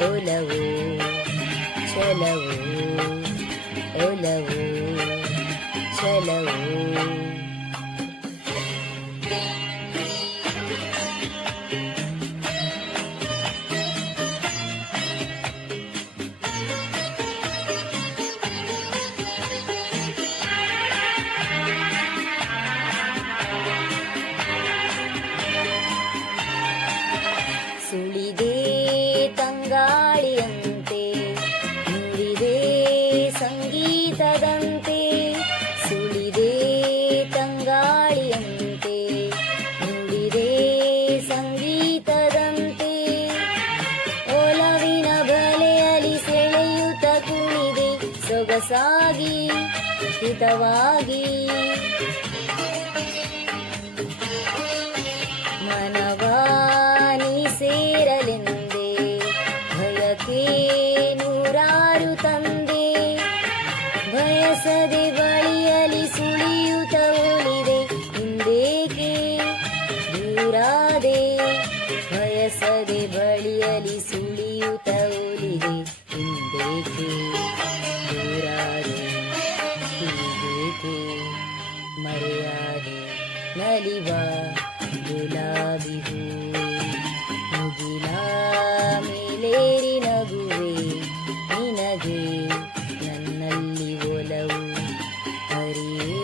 olavu çelavu olavu çelavu ಸೊಗಸಾಗಿ ಹಿತವಾಗಿ. ಮನವಾನಿ ಸೇರಲೆಂದೆ, ಭಯಕ್ಕೆ ನೂರಾರು ತಂದೆ. ಬಯಸದೆ ಬಳಿಯಲಿ ಸುಳಿಯುತ್ತ ಉಳಿದೆ ಹಿಂದೇಕೆ ದೂರಾದೆ. ಬಯಸದೆ ಬಳಿಯಲಿ ಸುಳಿಯುತ್ತ ನಲಿವ ಗುಲಾಬಿ ಹೂವೇ ಮುಗಿಲ ಮೇಲೇರಿ ನಗುವೆ ನಿನಗೆ ನನ್ನಲ್ಲಿ ಒಲವು ಹರಿಯೇ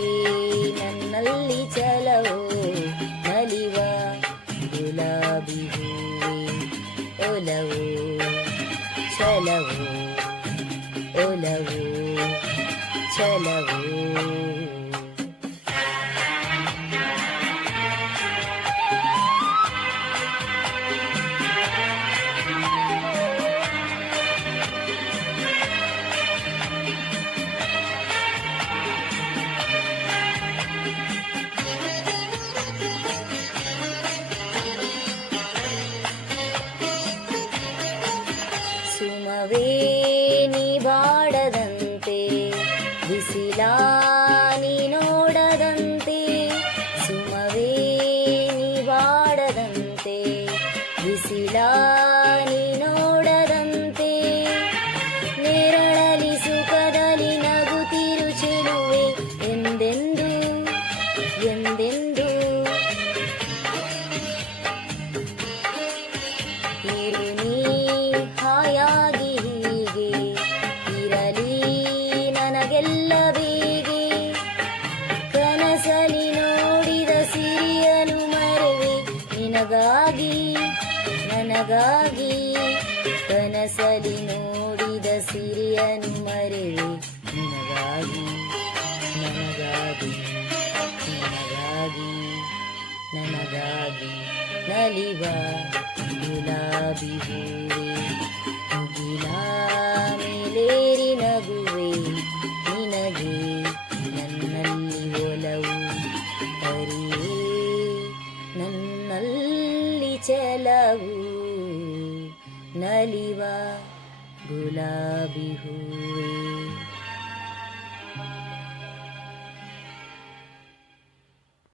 ನನ್ನಲ್ಲಿ ಚಲವು ನಲಿವ ಗುಲಾಬಿ ಹೂವೇ ಒಲವು ಚಲವು ಒಲವು ಚಲವು ಬಾಡದಂತೆ ಬಿಸಿಲ ನನಗಾಗಿ ಕನಸಲಿ ನೋಡಿದ ಸಿರಿಯನು ಮರೆವೆ ನಿನಗಾಗಿ, ನನಗಾಗಿ ನನಗಾಗಿ ನನಗಾಗಿ ನಲಿವ ಗುಲಾಬಿ ಹೂವೆ. ಮುಗಿಲ ಮೇಲೇರಿ ನಗುವೆ, ನಿನಗೆ ನನ್ನಲ್ಲಿ ಒಲವು ಹರಿಯೇ ನನ್ನಲ್ಲಿ ಚಲವು बलिवा गुलाबी हुए।